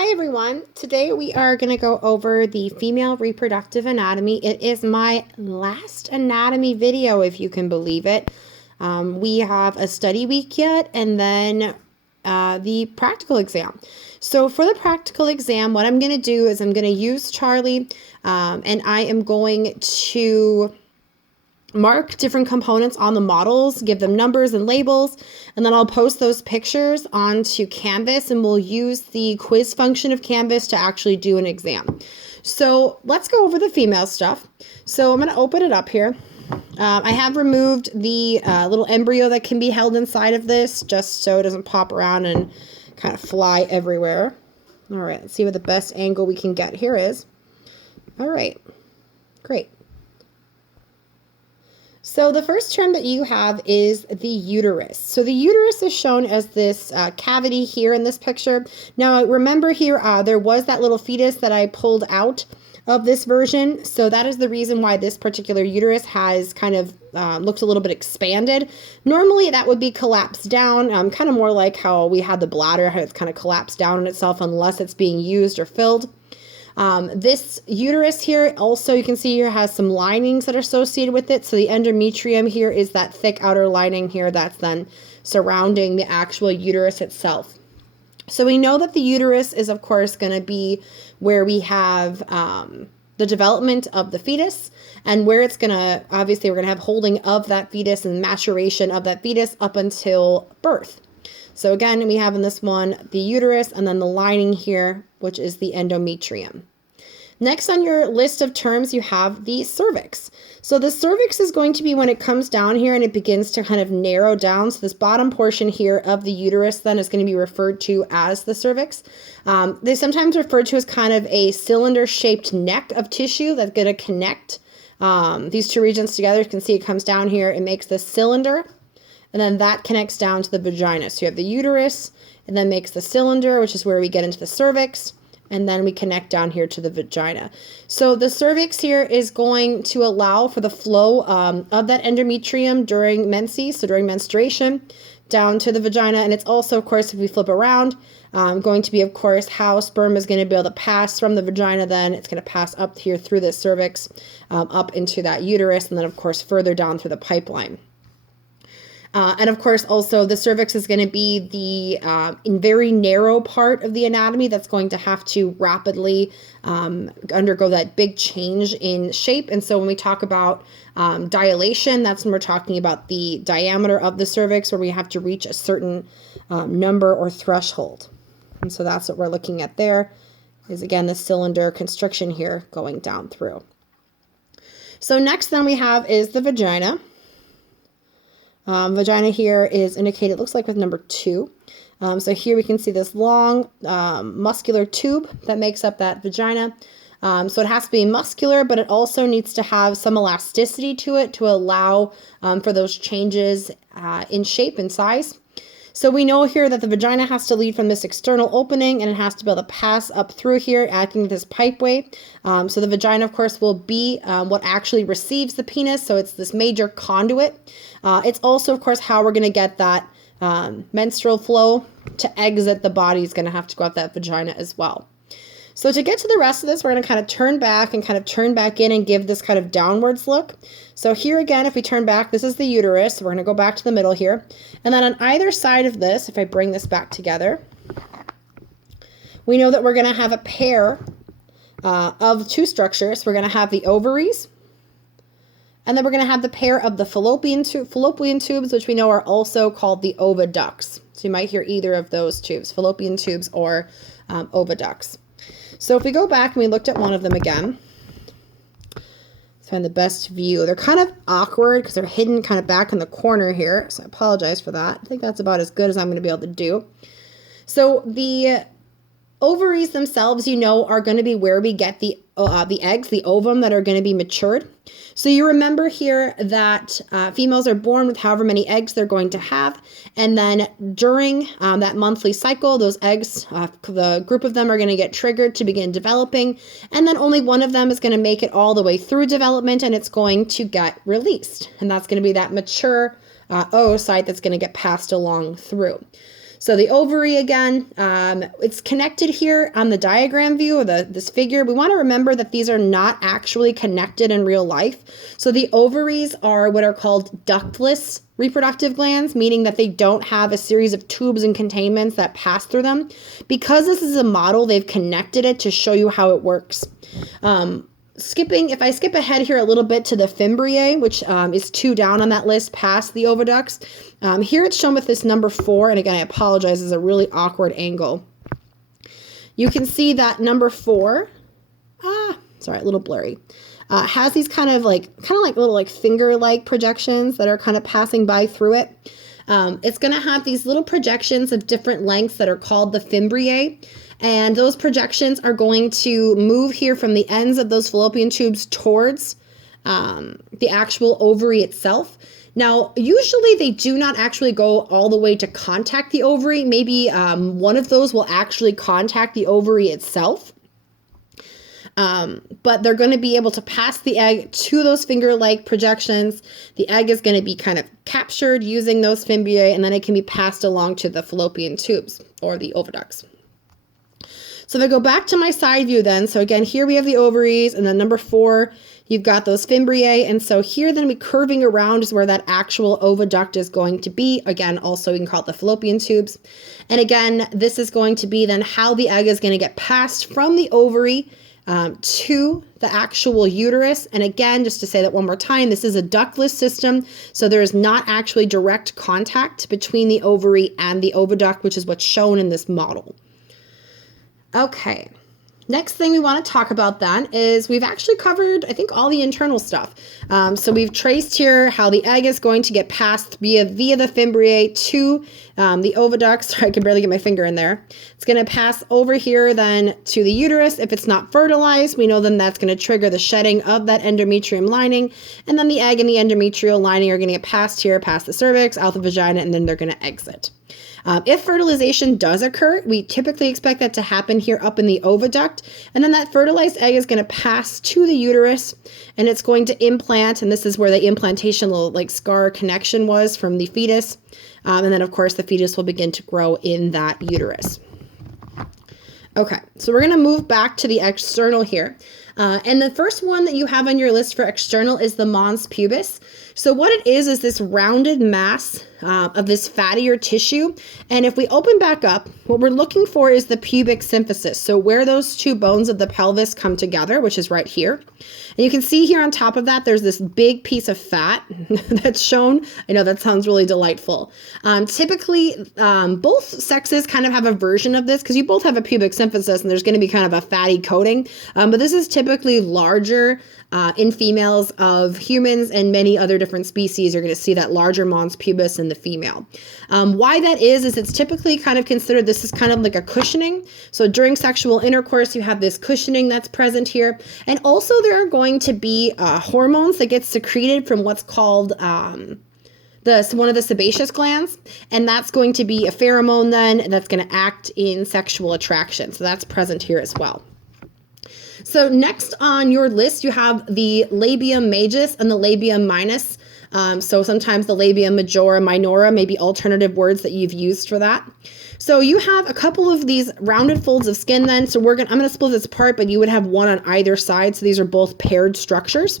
Hi everyone. Today we are going to go over the female reproductive anatomy. It is my last anatomy video, if you can believe it. We have a study week yet and then the practical exam. So for the practical exam, what I'm going to do is I'm going to use Charlie and I am going to mark different components on the models, give them numbers and labels, and then I'll post those pictures onto Canvas and we'll use the quiz function of Canvas to actually do an exam. So let's go over the female stuff. So I'm going to open it up here. I have removed the little embryo that can be held inside of this just so it doesn't pop around and kind of fly everywhere. All right, let's see what the best angle we can get here is. All right, great. So the first term that you have is the uterus. So the uterus is shown as this cavity here in this picture. Now remember here, there was that little fetus that I pulled out of this version. So that is the reason why this particular uterus has kind of looked a little bit expanded. Normally that would be collapsed down, kind of more like how we had the bladder, how it's kind of collapsed down on itself unless it's being used or filled. This uterus here also, you can see here, has some linings that are associated with it. So the endometrium here is that thick outer lining here that's then surrounding the actual uterus itself. So we know that the uterus is, of course, going to be where we have the development of the fetus and where it's going to, obviously, we're going to have holding of that fetus and maturation of that fetus up until birth. So again, we have in this one the uterus and then the lining here, which is the endometrium. Next on your list of terms, you have the cervix. So the cervix is going to be when it comes down here and it begins to kind of narrow down. So this bottom portion here of the uterus then is going to be referred to as the cervix. They sometimes refer to as kind of a cylinder-shaped neck of tissue that's going to connect these two regions together. You can see it comes down here. It makes this cylinder. And then that connects down to the vagina. So you have the uterus, and then makes the cylinder, which is where we get into the cervix, and then we connect down here to the vagina. So the cervix here is going to allow for the flow of that endometrium during menses, so during menstruation, down to the vagina. And it's also, of course, if we flip around, going to be, of course, how sperm is going to be able to pass from the vagina. Then it's going to pass up here through the cervix, up into that uterus, and then, of course, further down through the pipeline. And of course, also the cervix is going to be the very narrow part of the anatomy that's going to have to rapidly undergo that big change in shape. And so when we talk about dilation, that's when we're talking about the diameter of the cervix, where we have to reach a certain number or threshold. And so that's what we're looking at there, is again the cylinder constriction here going down through. So next then we have is the vagina. Vagina here is indicated, it looks like with number 2. So here we can see this long muscular tube that makes up that vagina. So it has to be muscular, but it also needs to have some elasticity to it to allow for those changes in shape and size. So we know here that the vagina has to lead from this external opening and it has to be able to pass up through here, acting this pipeway. So the vagina, of course, will be what actually receives the penis. So it's this major conduit. It's also, of course, how we're going to get that menstrual flow to exit the body is going to have to go out that vagina as well. So to get to the rest of this, we're going to kind of turn back and kind of turn back in and give this kind of downwards look. So here again, if we turn back, this is the uterus. So we're going to go back to the middle here. And then on either side of this, if I bring this back together, we know that we're going to have a pair of two structures. We're going to have the ovaries, and then we're going to have the pair of the fallopian tubes, which we know are also called the oviducts. So you might hear either of those tubes, fallopian tubes or oviducts. So if we go back and we looked at one of them again, let's find the best view. They're kind of awkward because they're hidden kind of back in the corner here. So I apologize for that. I think that's about as good as I'm going to be able to do. So the ovaries themselves, you know, are going to be where we get the eggs, the ovum that are going to be matured. So you remember here that females are born with however many eggs they're going to have. And then during that monthly cycle, those eggs, the group of them are going to get triggered to begin developing. And then only one of them is going to make it all the way through development and it's going to get released. And that's going to be that mature oocyte that's going to get passed along through. So the ovary, again, it's connected here on the diagram view of this figure. We want to remember that these are not actually connected in real life. So the ovaries are what are called ductless reproductive glands, meaning that they don't have a series of tubes and containments that pass through them. Because this is a model, they've connected it to show you how it works. If I skip ahead here a little bit to the fimbriae, which is 2 down on that list past the oviducts, here it's shown with this number 4, and again, I apologize, it's a really awkward angle. You can see that number 4, sorry, a little blurry, has these kind of like little like finger-like projections that are kind of passing by through it. It's going to have these little projections of different lengths that are called the fimbriae. And those projections are going to move here from the ends of those fallopian tubes towards the actual ovary itself. Now, usually they do not actually go all the way to contact the ovary. Maybe one of those will actually contact the ovary itself. But they're going to be able to pass the egg to those finger-like projections. The egg is going to be kind of captured using those fimbriae, and then it can be passed along to the fallopian tubes or the oviducts. So if I go back to my side view then, so again, here we have the ovaries, and then number 4, you've got those fimbriae, and so here then we curving around is where that actual oviduct is going to be. Again, also we can call it the fallopian tubes. And again, this is going to be then how the egg is going to get passed from the ovary to the actual uterus. And again, just to say that one more time, this is a ductless system, so there is not actually direct contact between the ovary and the oviduct, which is what's shown in this model. Okay, next thing we want to talk about then is we've actually covered, I think, all the internal stuff. So we've traced here how the egg is going to get passed via the fimbriae to the oviduct. Sorry, I can barely get my finger in there. It's going to pass over here then to the uterus. If it's not fertilized, we know then that's going to trigger the shedding of that endometrium lining. And then the egg and the endometrial lining are going to get passed here, past the cervix, out the vagina, and then they're going to exit. If fertilization does occur, we typically expect that to happen here up in the oviduct, and then that fertilized egg is going to pass to the uterus, and it's going to implant, and this is where the implantation little like scar connection was from the fetus, and then of course the fetus will begin to grow in that uterus. Okay, so we're going to move back to the external here. And the first one that you have on your list for external is the mons pubis. So what it is this rounded mass of this fattier tissue. And if we open back up, what we're looking for is the pubic symphysis. So where those two bones of the pelvis come together, which is right here. And you can see here on top of that, there's this big piece of fat that's shown. I know that sounds really delightful. Typically, both sexes kind of have a version of this because you both have a pubic symphysis and there's going to be kind of a fatty coating. But this is typically larger in females of humans and many other different species. You're going to see that larger mons pubis in the female. Why that is it's typically kind of considered this is kind of like a cushioning. So during sexual intercourse, you have this cushioning that's present here. And also there are going to be hormones that get secreted from what's called one of the sebaceous glands, and that's going to be a pheromone then that's going to act in sexual attraction. So that's present here as well. So next on your list, you have the labium majus and the labium minus. So sometimes the labium majora, minora may be alternative words that you've used for that. So you have a couple of these rounded folds of skin then. So I'm going to split this apart, but you would have one on either side. So these are both paired structures.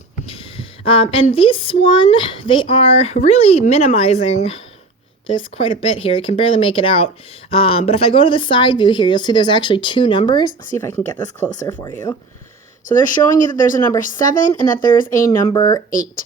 And this one, they are really minimizing this quite a bit here. You can barely make it out. But if I go to the side view here, you'll see there's actually 2 numbers. Let's see if I can get this closer for you. So they're showing you that there's a number 7 and that there's a number 8.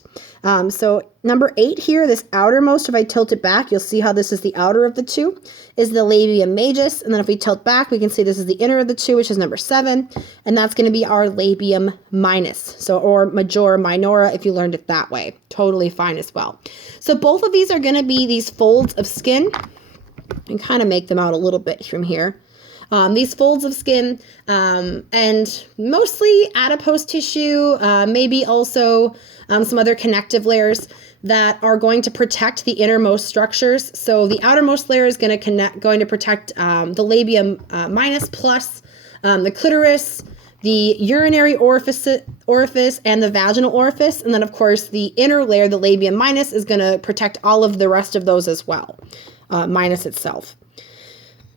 So number 8 here, this outermost, if I tilt it back, you'll see how this is the outer of the 2, is the labium majus. And then if we tilt back, we can see this is the inner of the 2, which is number 7. And that's going to be our labium minus. So, or majora, minora, if you learned it that way. Totally fine as well. So both of these are going to be these folds of skin. And kind of make them out a little bit from here. These folds of skin, and mostly adipose tissue, maybe also some other connective layers that are going to protect the innermost structures. So the outermost layer is going to protect the labium minus plus the clitoris, the urinary orifice, and the vaginal orifice. And then, of course, the inner layer, the labium minus, is going to protect all of the rest of those as well, minus itself.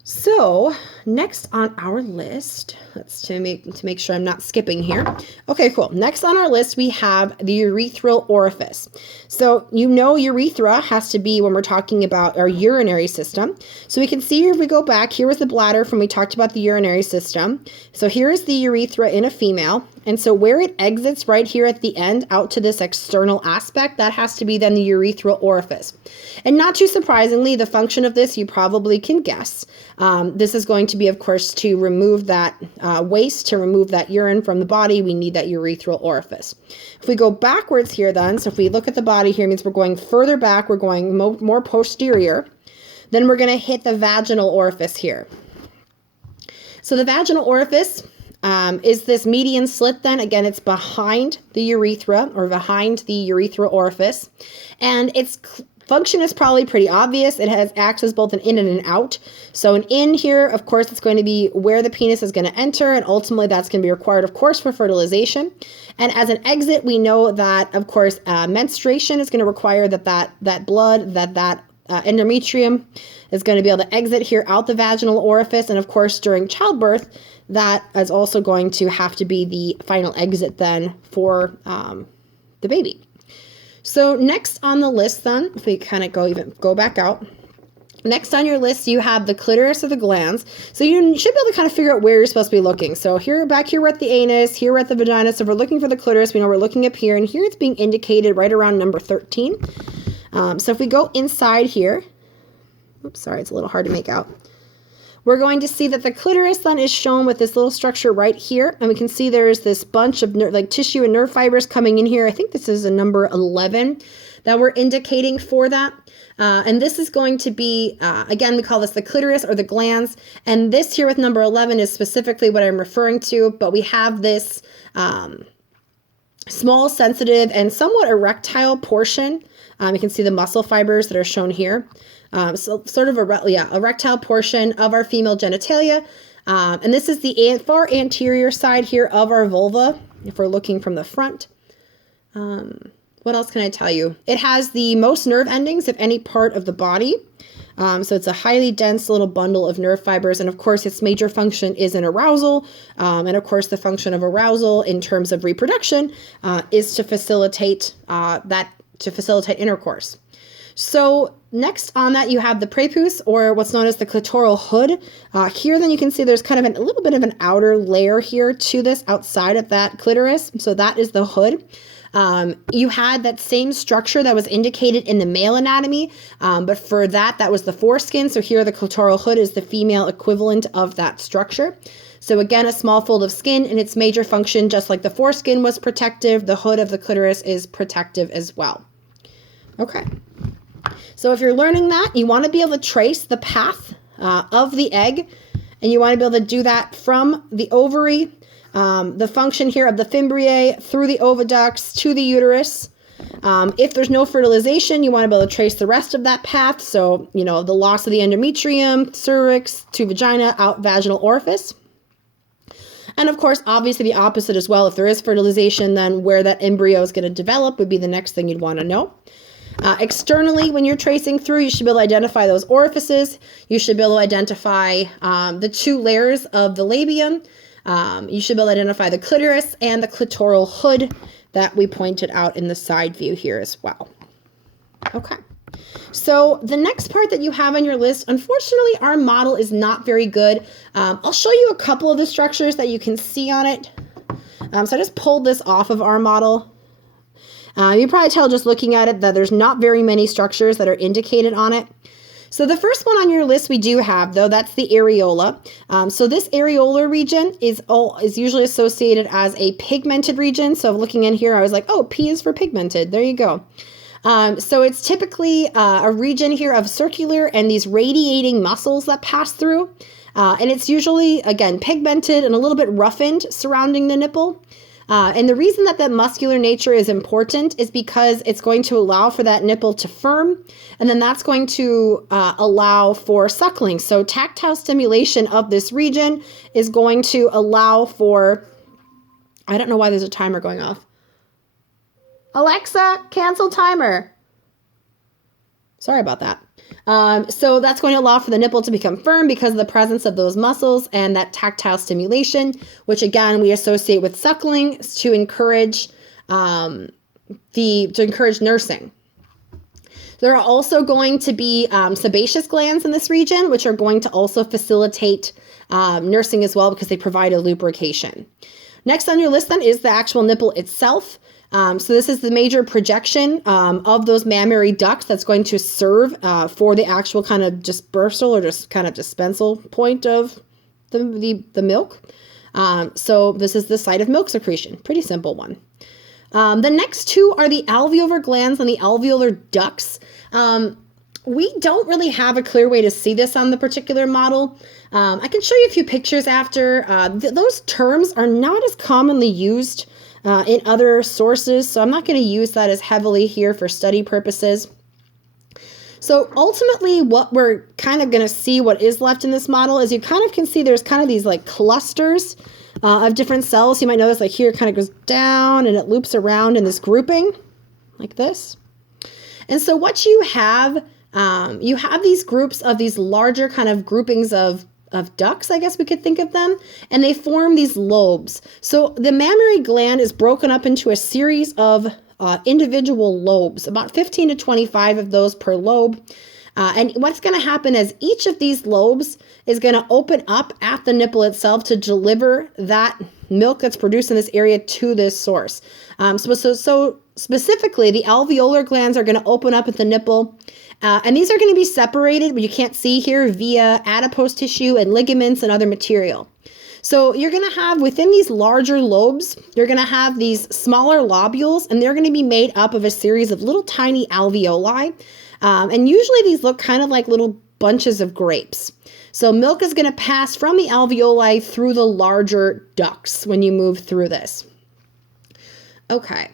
So next on our list, let's to make sure I'm not skipping here. Okay, cool. Next on our list, we have the urethral orifice. So you know urethra has to be when we're talking about our urinary system. So we can see here, if we go back, here was the bladder from we talked about the urinary system. So here is the urethra in a female. And so where it exits right here at the end out to this external aspect, that has to be then the urethral orifice. And not too surprisingly, the function of this you probably can guess. This is going to be, of course, to remove that waste, to remove that urine from the body. We need that urethral orifice. If we go backwards here then, so if we look at the body here, it means we're going further back, we're going more posterior. Then we're going to hit the vaginal orifice here. So the vaginal orifice is this median slit then. Again, it's behind the urethra or behind the urethral orifice. And its function is probably pretty obvious. It acts as both an in and an out. So an in here, of course, it's going to be where the penis is going to enter, and ultimately that's going to be required, of course, for fertilization. And as an exit, we know that, of course, menstruation is going to require that blood, that endometrium is going to be able to exit here out the vaginal orifice. And of course, during childbirth, that is also going to have to be the final exit then for the baby. So next on the list then, if we kind of go back out, next on your list, you have the clitoris or the glans. So you should be able to kind of figure out where you're supposed to be looking. So back here we're at the anus, here we're at the vagina. So if we're looking for the clitoris, we know we're looking up here, and here it's being indicated right around number 13. So if we go inside here, oops, sorry, it's a little hard to make out. We're going to see that the clitoris then is shown with this little structure right here. And we can see there is this bunch of tissue and nerve fibers coming in here. I think this is a number 11 that we're indicating for that. And this is going to be, again, we call this the clitoris or the glans. And this here with number 11 is specifically what I'm referring to. But we have this small, sensitive, and somewhat erectile portion. You can see the muscle fibers that are shown here. So sort of erectile portion of our female genitalia. And this is the far anterior side here of our vulva, if we're looking from the front. What else can I tell you? It has the most nerve endings of any part of the body. So it's a highly dense little bundle of nerve fibers. And of course, its major function is in arousal. And of course, the function of arousal in terms of reproduction is to facilitate intercourse. So next on that, you have the prepuce, or what's known as the clitoral hood. Here, then you can see there's kind of a little bit of an outer layer here to this outside of that clitoris. So that is the hood. You had that same structure that was indicated in the male anatomy, but for that was the foreskin. So here the clitoral hood is the female equivalent of that structure. So again, a small fold of skin, and its major function, just like the foreskin was protective, the hood of the clitoris is protective as well. Okay. So if you're learning that, you want to be able to trace the path of the egg, and you want to be able to do that from the ovary, the function here of the fimbriae through the oviducts to the uterus. If there's no fertilization, you want to be able to trace the rest of that path. So, the loss of the endometrium, cervix to vagina, out vaginal orifice. And of course, obviously the opposite as well. If there is fertilization, then where that embryo is going to develop would be the next thing you'd want to know. Externally, when you're tracing through, you should be able to identify those orifices. You should be able to identify the two layers of the labium. You should be able to identify the clitoris and the clitoral hood that we pointed out in the side view here as well. Okay. So the next part that you have on your list, unfortunately, our model is not very good. I'll show you a couple of the structures that you can see on it. So I just pulled this off of our model. You probably tell just looking at it that there's not very many structures that are indicated on it. So the first one on your list we do have, though, that's the areola. So this areolar region is usually associated as a pigmented region. So looking in here, I was like, oh, P is for pigmented. There you go. So it's typically a region here of circular and these radiating muscles that pass through. And it's usually, again, pigmented and a little bit roughened surrounding the nipple. And the reason that muscular nature is important is because it's going to allow for that nipple to firm, and then that's going to allow for suckling. So tactile stimulation of this region is going to allow for, I don't know why there's a timer going off. Alexa, cancel timer. Sorry about that. So that's going to allow for the nipple to become firm because of the presence of those muscles and that tactile stimulation, which again we associate with suckling to encourage nursing. There are also going to be sebaceous glands in this region, which are going to also facilitate nursing as well because they provide a lubrication. Next on your list then is the actual nipple itself. So this is the major projection of those mammary ducts that's going to serve for the actual kind of dispersal or just kind of dispensal point of the milk. So this is the site of milk secretion. Pretty simple one. The next two are the alveolar glands and the alveolar ducts. We don't really have a clear way to see this on the particular model. I can show you a few pictures after. Those terms are not as commonly used in other sources, so I'm not going to use that as heavily here for study purposes. So ultimately, what we're kind of going to see what is left in this model is you kind of can see there's kind of these like clusters of different cells. You might notice like here it kind of goes down and it loops around in this grouping like this. And so what you have these groups of these larger kind of groupings of ducts, I guess we could think of them, and they form these lobes. So the mammary gland is broken up into a series of individual lobes, about 15 to 25 of those per lobe. And what's going to happen is each of these lobes is going to open up at the nipple itself to deliver that milk that's produced in this area to this source. So specifically, the alveolar glands are going to open up at the nipple. And these are going to be separated, but you can't see here, via adipose tissue and ligaments and other material. So you're going to have, within these larger lobes, you're going to have these smaller lobules, and they're going to be made up of a series of little tiny alveoli. And usually these look kind of like little bunches of grapes. So milk is going to pass from the alveoli through the larger ducts when you move through this. Okay.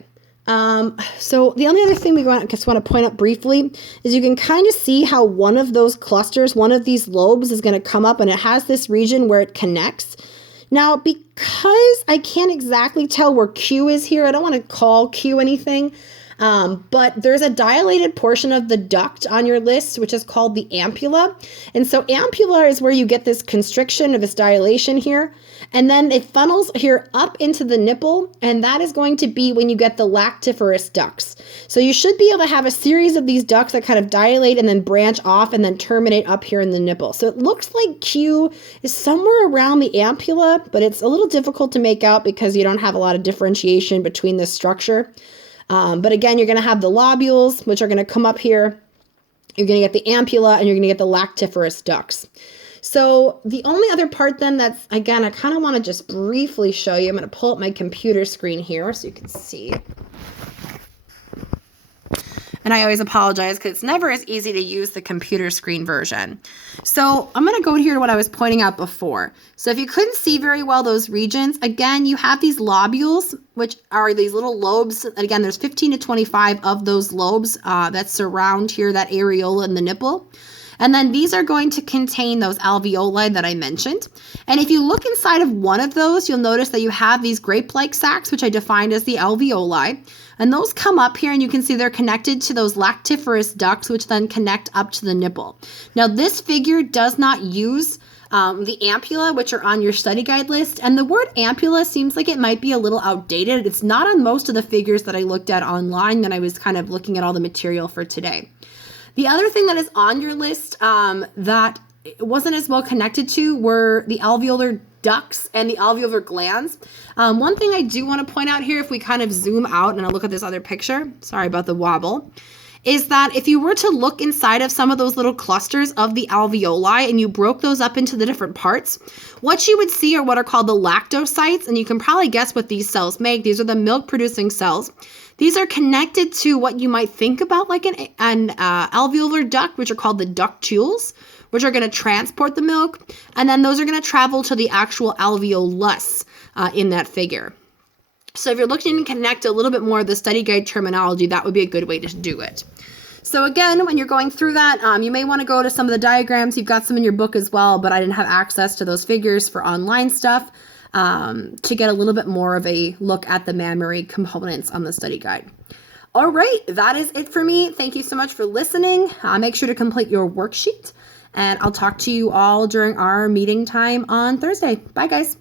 So the only other thing I just want to point out briefly is you can kind of see how one of those clusters, one of these lobes is going to come up and it has this region where it connects. Now, because I can't exactly tell where Q is here, I don't want to call Q anything. But there's a dilated portion of the duct on your list, which is called the ampulla. And so ampulla is where you get this constriction of this dilation here. And then it funnels here up into the nipple. And that is going to be when you get the lactiferous ducts. So you should be able to have a series of these ducts that kind of dilate and then branch off and then terminate up here in the nipple. So it looks like Q is somewhere around the ampulla, but it's a little difficult to make out because you don't have a lot of differentiation between this structure. But again, you're going to have the lobules, which are going to come up here. You're going to get the ampulla, and you're going to get the lactiferous ducts. So the only other part then that's, again, I kind of want to just briefly show you. I'm going to pull up my computer screen here so you can see. And I always apologize because it's never as easy to use the computer screen version. So I'm going to go here to what I was pointing out before. So if you couldn't see very well those regions, again, you have these lobules, which are these little lobes. Again, there's 15 to 25 of those lobes that surround here, that areola in the nipple. And then these are going to contain those alveoli that I mentioned. And if you look inside of one of those, you'll notice that you have these grape-like sacs, which I defined as the alveoli. And those come up here and you can see they're connected to those lactiferous ducts, which then connect up to the nipple. Now this figure does not use the ampulla, which are on your study guide list. And the word ampulla seems like it might be a little outdated. It's not on most of the figures that I looked at online when I was kind of looking at all the material for today. The other thing that is on your list that wasn't as well connected to were the alveolar ducts and the alveolar glands. One thing I do want to point out here, if we kind of zoom out and I look at this other picture, sorry about the wobble, is that if you were to look inside of some of those little clusters of the alveoli and you broke those up into the different parts, what you would see are what are called the lactocytes, and you can probably guess what these cells make. These are the milk-producing cells. These are connected to what you might think about like an alveolar duct, which are called the ductules, which are going to transport the milk, and then those are going to travel to the actual alveolus in that figure. So if you're looking to connect a little bit more of the study guide terminology, that would be a good way to do it. So again, when you're going through that, you may want to go to some of the diagrams. You've got some in your book as well, but I didn't have access to those figures for online stuff to get a little bit more of a look at the mammary components on the study guide. All right, that is it for me. Thank you so much for listening. Make sure to complete your worksheet, and I'll talk to you all during our meeting time on Thursday. Bye, guys.